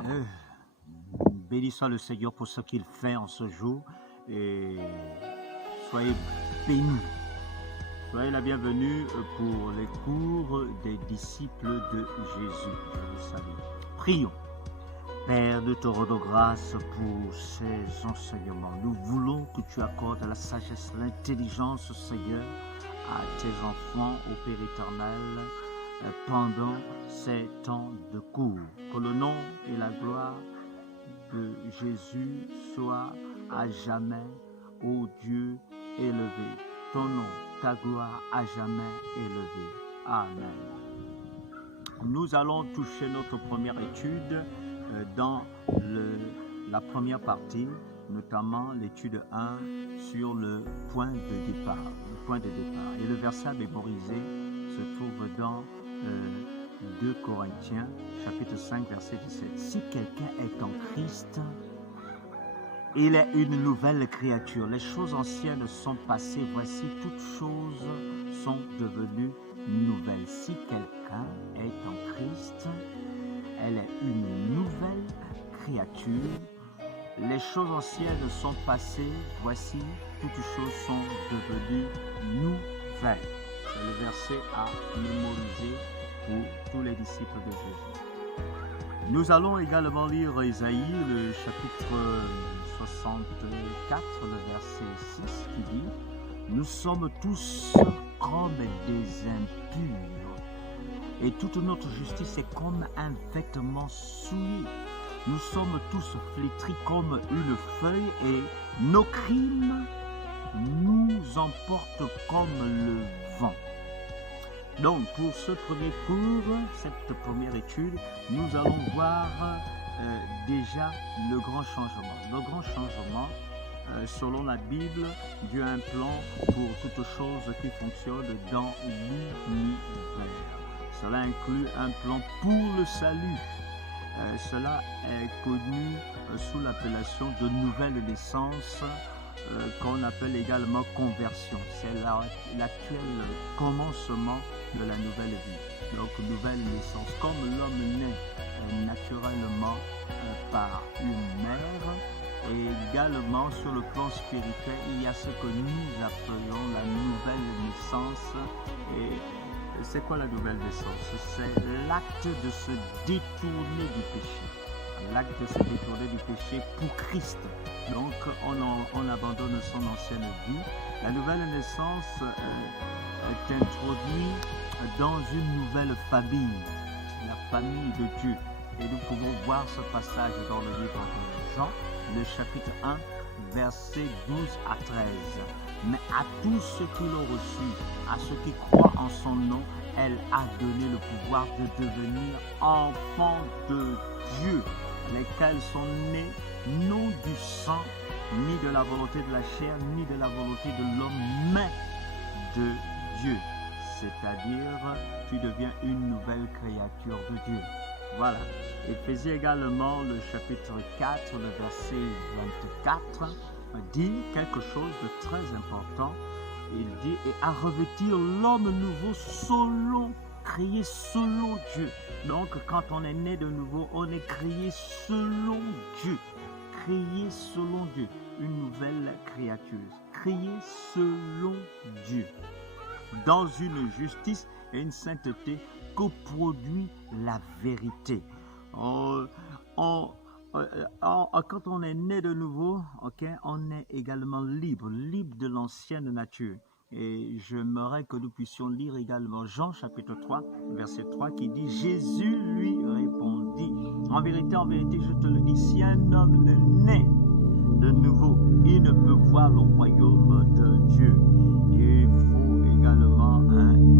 Euh, Béni soit le Seigneur pour ce qu'il fait en ce jour et soyez bénis. Soyez la bienvenue pour les cours des disciples de Jésus. Je vous salue. Prions. Père, nous te rendons grâce pour ces enseignements. Nous voulons que tu accordes la sagesse, l'intelligence, Seigneur, à tes enfants, au Père éternel, pendant ces temps de cours. Que le nom et la gloire de Jésus soient à jamais, ô Dieu, élevé. Ton nom, ta gloire à jamais élevée. Amen. Nous allons toucher notre première étude dans la première partie, notamment l'étude 1 sur le point de départ. Et le verset à mémoriser se trouve dans 2 Corinthiens, chapitre 5, verset 17. Si quelqu'un est en Christ, il est une nouvelle créature. Les choses anciennes sont passées. Voici, toutes choses sont devenues nouvelles. Si quelqu'un est en Christ, elle est une nouvelle créature. Les choses anciennes sont passées. Voici, toutes choses sont devenues nouvelles. C'est le verset à mémoriser pour tous les disciples de Jésus. Nous allons également lire Ésaïe, le chapitre 64, le verset 6, qui dit « Nous sommes tous comme des impurs, et toute notre justice est comme un vêtement souillé. Nous sommes tous flétris comme une feuille, et nos crimes nous emportent comme le vent. » Donc, pour ce premier cours, cette première étude, nous allons voir déjà le grand changement. Le grand changement, selon la Bible, Dieu a un plan pour toute chose qui fonctionne dans l'univers. Cela inclut un plan pour le salut. Cela est connu sous l'appellation de nouvelle naissance, qu'on appelle également conversion. C'est l'actuel commencement de la nouvelle vie. Donc, nouvelle naissance. Comme l'homme naît naturellement par une mère, et également sur le plan spirituel, il y a ce que nous appelons la nouvelle naissance. Et c'est quoi la nouvelle naissance? C'est l'acte de se détourner du péché. L'acte de se détourner du péché pour Christ. Donc, on abandonne son ancienne vie. La nouvelle naissance est introduite dans une nouvelle famille, la famille de Dieu. Et nous pouvons voir ce passage dans le livre de Jean, le chapitre 1, versets 12 à 13. Mais à tous ceux qui l'ont reçu, à ceux qui croient en son nom, elle a donné le pouvoir de devenir enfants de Dieu, lesquels sont nés non du sang, ni de la volonté de la chair, ni de la volonté de l'homme, mais de Dieu. C'est-à-dire, tu deviens une nouvelle créature de Dieu. Voilà. Éphésiens également, le chapitre 4, le verset 24, dit quelque chose de très important. Il dit, et à revêtir l'homme nouveau créé selon Dieu. Donc, quand on est né de nouveau, on est créé selon Dieu. Créé selon Dieu. Une nouvelle créature. Créé selon Dieu. Dans une justice et une sainteté que produit la vérité. Quand on est né de nouveau, on est également libre de l'ancienne nature. Et j'aimerais que nous puissions lire également Jean chapitre 3, verset 3 qui dit « Jésus lui répondit, en vérité, je te le dis, si un homme ne naît de nouveau, il ne peut voir le royaume de Dieu. » Et il faut également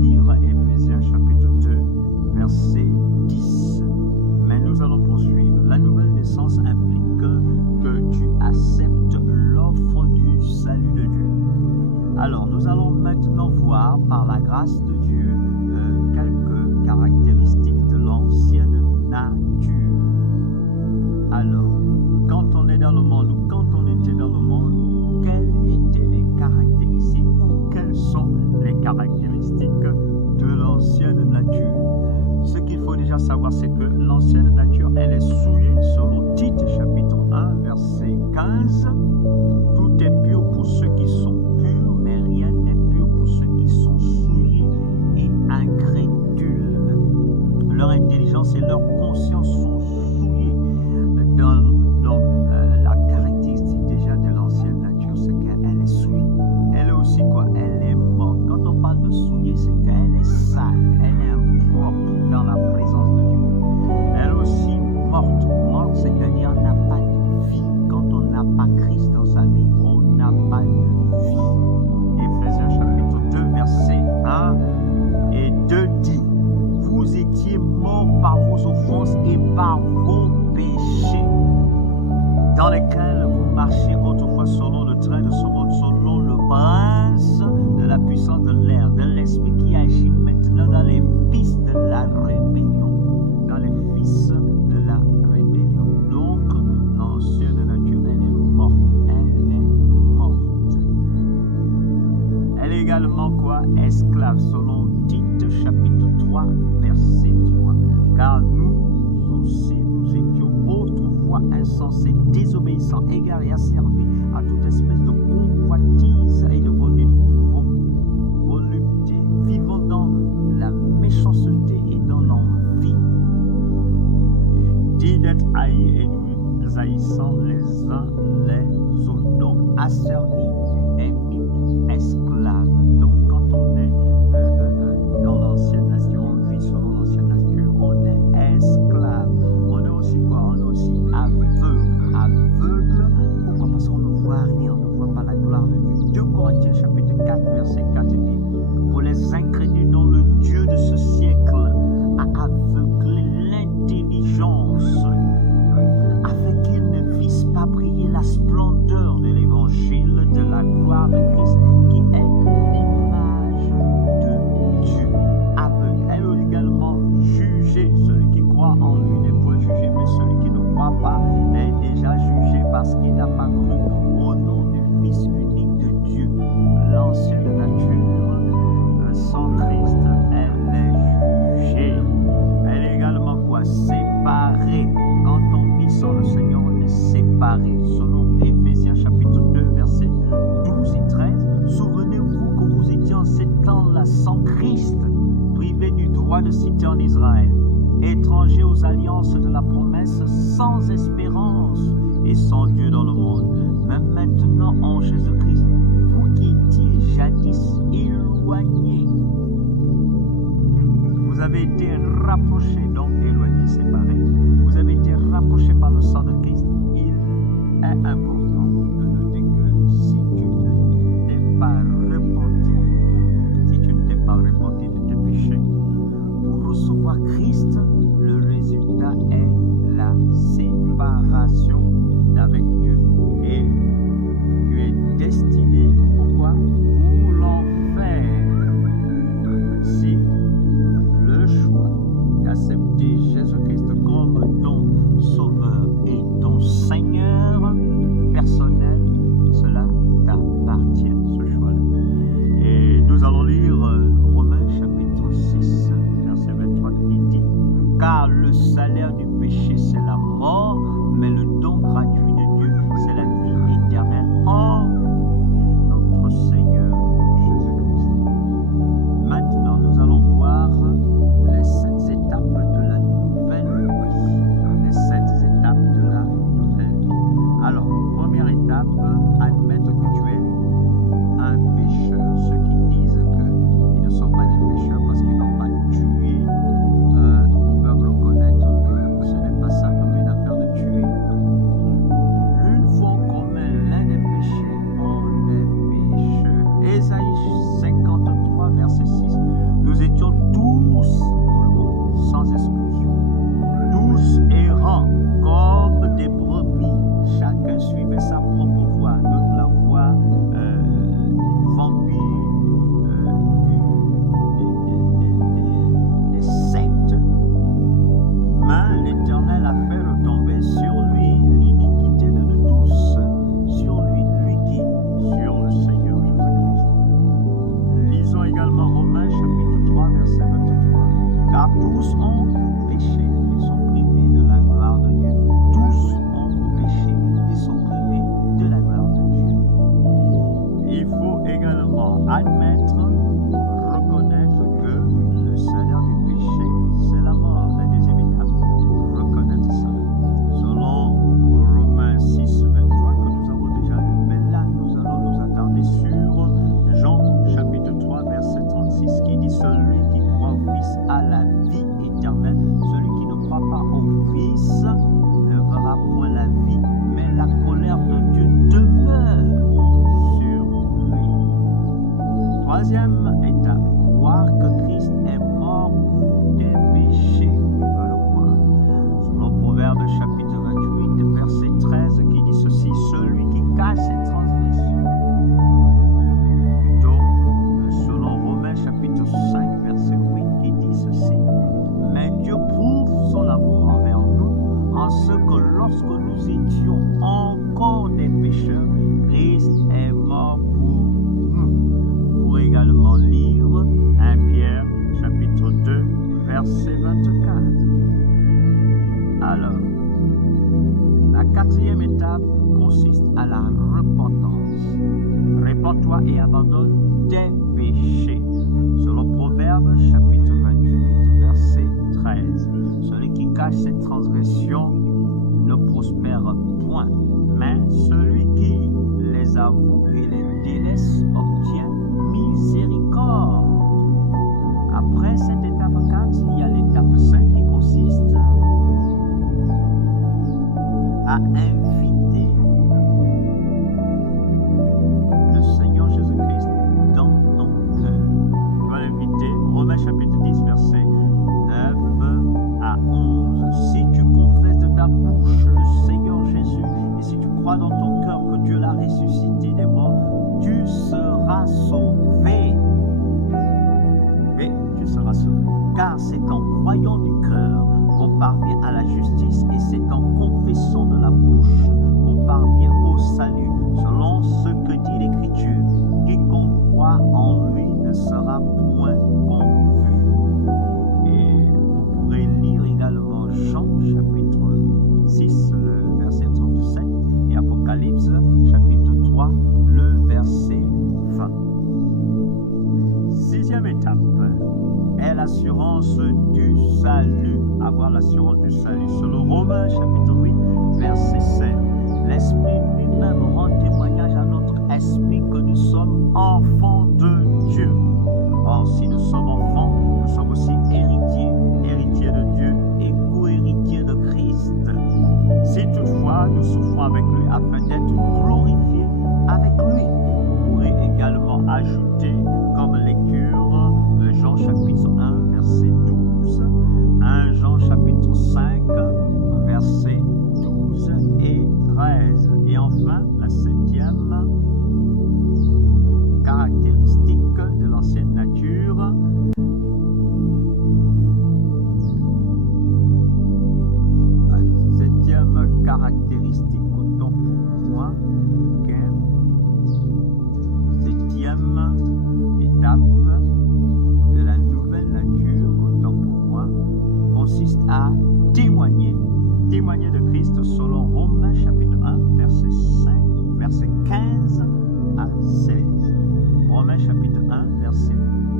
lire Éphésiens chapitre 2, verset 10. Mais nous allons poursuivre. La nouvelle naissance implique que tu acceptes l'offre du salut de Dieu. Alors, nous allons maintenant voir, par la grâce de Dieu, quelques caractéristiques de l'ancienne nature. Alors, quand on est dans le monde, ou quand on était dans le monde, quelles étaient les caractéristiques, ou quelles sont les caractéristiques de l'ancienne nature? Ce qu'il faut déjà savoir, c'est que l'ancienne nature, elle est souillée Tite chapitre 1 verset 15, tout est pur pour ceux qui sont purs, mais rien n'est pur pour ceux qui sont souillés et incrédules. Leur intelligence et leur conscience sont souillées. Donc, la caractéristique déjà de l'ancienne nature, c'est qu'elle est souillée. Elle est aussi quoi? Elle est morte. Quand on parle de souillée, c'est qu'elle est sale, elle est impropre dans la présence de Dieu. Elle est aussi morte. Morte, c'est-à-dire on n'a pas de vie. Quand on n'a pas Christ dans sa vie, on n'a pas de vie. Éphésiens chapitre 2, verset 1 et 2 dit: vous étiez morts par vos offenses et par vos péchés, dans lesquels vous marchiez autrefois selon le train de ce monde, selon le prince de la puissance de l'air, de l'esprit qui agit maintenant dans les fils de la rébellion. Dans les fils de la rébellion. Donc, l'ancienne nature, elle est morte. Elle est morte. Elle est également quoi? Esclave, selon Tite chapitre 3, verset 3. Car nous aussi, nous étions autrefois insensés, désobéissants, égarés, asservis à toute espèce de convoitise et de volupté, vivant dans la méchanceté et dans l'envie. Dit d'être haïs et nous haïssons les uns les autres. Donc, asservi est mis pour esclave. Donc, quand on est dans l'ancienne nature, on vit selon l'ancienne nature, on est esclave. On est aussi quoi? On est aussi aveugle. Aveugle, pourquoi? Parce qu'on ne voit rien, on ne voit pas la gloire de Dieu. 2 Corinthiens chapitre 4, verset 4 dit: pour les incrédules dont le Dieu de ce siècle a aveuglé l'intelligence, afin qu'ils ne vissent pas briller la splendeur de l'évangile de la gloire de Christ, qui est l'image de Dieu. Aveugle. Elle veut également juger. Celui qui croit en lui n'est point jugé, mais celui qui ne croit pas est déjà jugé parce qu'il n'a pas cru au nom du Fils unique de Dieu. L'ancienne nature, sans Christ, elle est jugée. Elle est également quoi? Séparée. Quand on vit sans le Seigneur, on est séparé. Selon Éphésiens chapitre 2, versets 12 et 13, souvenez-vous que vous étiez en ces temps-là sans Christ, privés du droit de cité en Israël, étrangers aux alliances de la promesse, sans espérance et sans Dieu dans le monde. Mais maintenant, en Jésus-Christ, vous qui étiez jadis éloignés, vous avez été rapprochés, donc éloignés, séparés. Vous avez été rapprochés par le sang de Christ. Il est important de noter que si tu ne t'es pas repenti, de tes péchés, pour recevoir Christ, le résultat est la séparation d'avec Dieu. Et tu es destiné, pourquoi? Pour l'enfer. Si le choix d'accepter Jésus-Christ comme ton sauveur et ton Seigneur personnel, cela t'appartient, ce choix-là. Et nous allons lire Romains chapitre 6, verset 23 qui dit: car le salaire du péché c'est la mort, mais le don gratuit de Dieu parce que lorsque nous étions encore des pécheurs, Christ est mort pour nous. Vous pourrez également lire 1 Pierre chapitre 2 verset 24. Alors, la quatrième étape consiste à la repentance. Répands-toi et abandonne tes péchés. Selon Proverbes chapitre 28 verset 13. Celui qui cache ses transgressions ne prospère point, mais celui qui les avoue et les délaisse obtient miséricorde. Après cette étape 4, il y a l'étape 5 qui consiste à inviter le Seigneur Jésus-Christ dans ton cœur. Tu dois l'inviter. Romains chapitre 10 verset 9 à 11. Si tu confesses de ta bouche le Seigneur Jésus et si tu crois dans ton cœur que Dieu l'a ressuscité des morts, tu seras sauvé. Oui, tu seras sauvé. Car c'est en croyant du cœur qu'on parvient à la justice et c'est en confessant de la bouche qu'on parvient au salut. Selon ce que dit l'Écriture, quiconque croit en lui ne sera point confus. Et vous pourrez lire également Jean chapitre 6, le verset 37 et Apocalypse chapitre 3, le verset 20. Sixième étape est l'assurance du salut. Avoir l'assurance du salut. Selon Romains chapitre 8, verset 7. L'Esprit lui-même rend témoignage à notre esprit que nous sommes enfants de Dieu. Or, si nous sommes enfants, nous sommes aussi héritiers, héritiers de Dieu et co-héritiers de Christ. Si toutefois nous souffrons avec lui afin d'être glorifiés avec lui. Vous pourrez également ajouter comme lecture Jean chapitre 1, verset 12, 1 Jean chapitre 5, verset 12 et 13. Et enfin, la septième caractéristique de l'ancienne nature, caractéristique autant pour moi septième étape de la nouvelle nature autant pour moi consiste à témoigner de Christ selon Romains chapitre 1 verset 5 verset 15 à 16. Romains chapitre 1 verset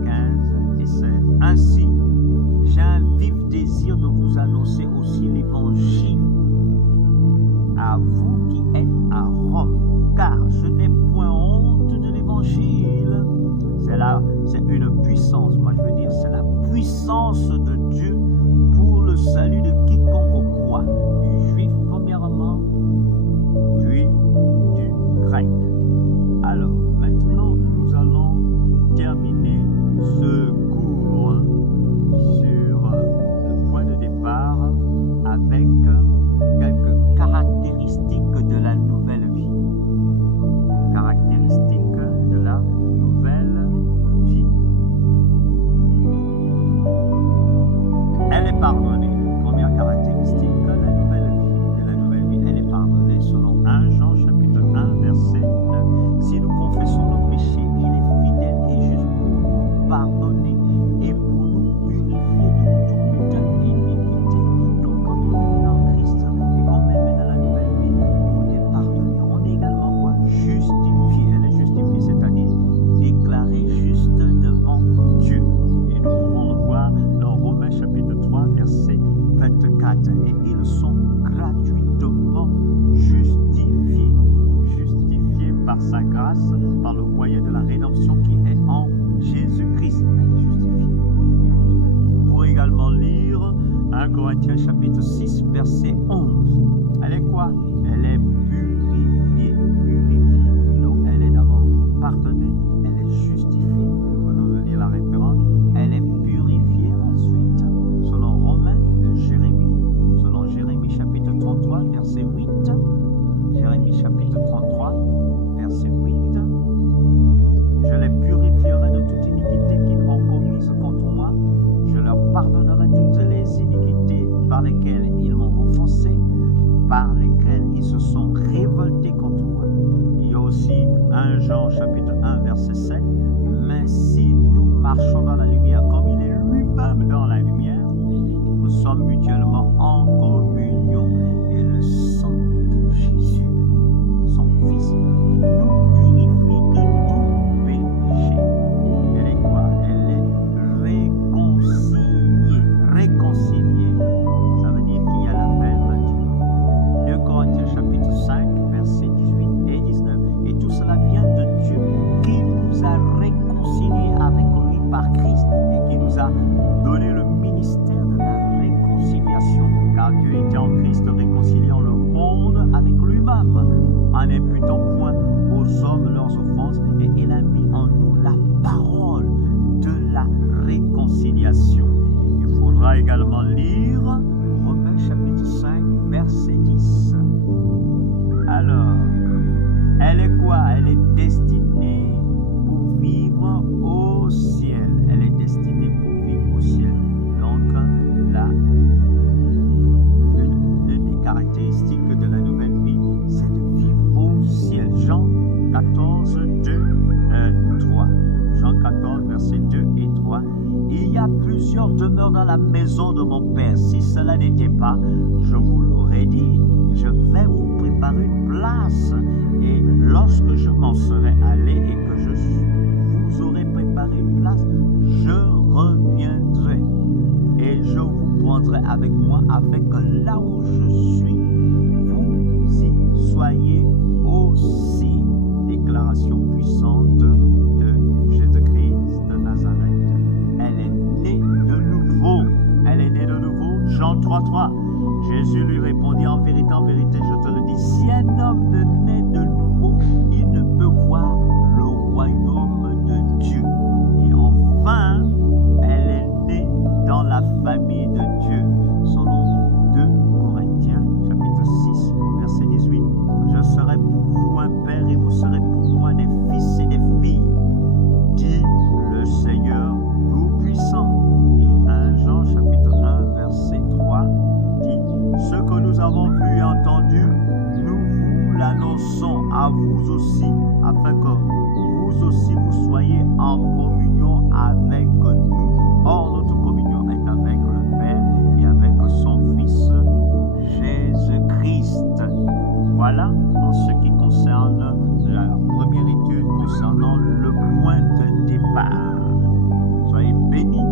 15 et 16. Ainsi, j'ai un vif désir de vous annoncer aussi l'évangile à vous qui êtes à Rome, car je n'ai point honte de l'évangile. C'est une puissance, moi je veux dire, c'est la puissance de Dieu pour le salut de quiconque croit, du juif premièrement, puis du grec. Alors, maintenant, nous allons terminer ce cours sur le point de départ avec quelques caractéristiques de la nouvelle vie. Caractéristiques de la nouvelle vie. Elle est pardonnée. Première caractéristique, la nouvelle vie. De la nouvelle vie, elle est pardonnée selon 1 Jean chapitre 1 verset 9. Si nous confessons nos péchés, il est fidèle et juste pour nous pardonner et pour nous purifier de toute iniquité. Donc quand on est dans Christ et qu'on met dans la nouvelle vie, on est pardonné. On est également quoi? Justifié. Elle est justifiée, c'est-à-dire déclarée juste devant Dieu. Et nous pouvons le voir dans Romains chapitre 3 verset 24. Et ils sont gratuitement justifiés. Justifiés par sa grâce, par le moyen de la rédemption qui est en Jésus-Christ. Elle est justifiée. Vous pourrez également lire 1 Corinthiens chapitre 6 verset 11. Elle est quoi? Elle est purifiée. Donc elle est d'abord pardonnée, elle est justifiée. Nous venons de lire la référence. Elle est purifiée ensuite. Selon Romains, selon Jérémie chapitre 33 verset 8. Jérémie chapitre 33 verset 8. Je les purifierai de toute iniquité qu'ils ont commise contre moi. Je leur pardonnerai toutes les iniquités par lesquelles ils m'ont offensé. 1 Jean chapitre 1 verset 7. Mais si nous marchons dans la lumière comme il est lui-même dans la lumière, nous sommes mutuellement en communion. Et le sang de Jésus, son Fils, nous purifie de tout péché. Elle est quoi? Elle est réconciliée. Réconciliée, ça veut dire qu'il y a la paix maintenant. 2 Corinthiens chapitre 5, versets 18 et 19. Et tout cela vient de Dieu qui nous a réconciliés avec lui par Christ et qui nous a donné le ministère de la réconciliation. Car Dieu était en Christ réconciliant le monde avec lui-même, en imputant point aux hommes leurs offenses, et il a mis en nous la parole de la réconciliation. Il faudra également lire Romains chapitre 5, verset 10. Alors, elle est quoi? Elle est destinée pour vivre au ciel. Elle est destinée pour vivre au ciel. Donc, l'une des caractéristiques de la nouvelle vie, c'est de vivre au ciel. Jean 14, 2, 3. Jean 14, versets 2 et 3. Il y a plusieurs demeures dans la maison de mon Père. Si cela n'était pas, je vous l'aurais dit. Je vais vous préparer une place. Et lorsque je m'en serai allé et que je vous aurai préparé une place, je reviendrai. Et je vous prendrai avec moi afin que là où je suis, vous y soyez aussi. Déclaration puissante de Jésus-Christ de Nazareth. Elle est née de nouveau. Elle est née de nouveau. Jean 3:3. Jésus lui répondit: en vérité, je te le dis, si un homme ne naît de nouveau, il ne peut voir le royaume de Dieu. Et enfin, elle est née dans la famille de Dieu, selon 2 Corinthiens chapitre 6, verset 18. Je serai pour vous un père et vous serez pour moi des fils et des filles, dit le Seigneur Tout-Puissant. Et 1 Jean chapitre 1, verset 3 dit: ce que nous avons vu et entendu, nous vous l'annonçons à vous aussi, afin que vous aussi vous soyez en communion avec nous. Or, notre communion est avec le Père et avec son Fils Jésus-Christ. Voilà en ce qui concerne la première étude concernant le point de départ. Soyez bénis.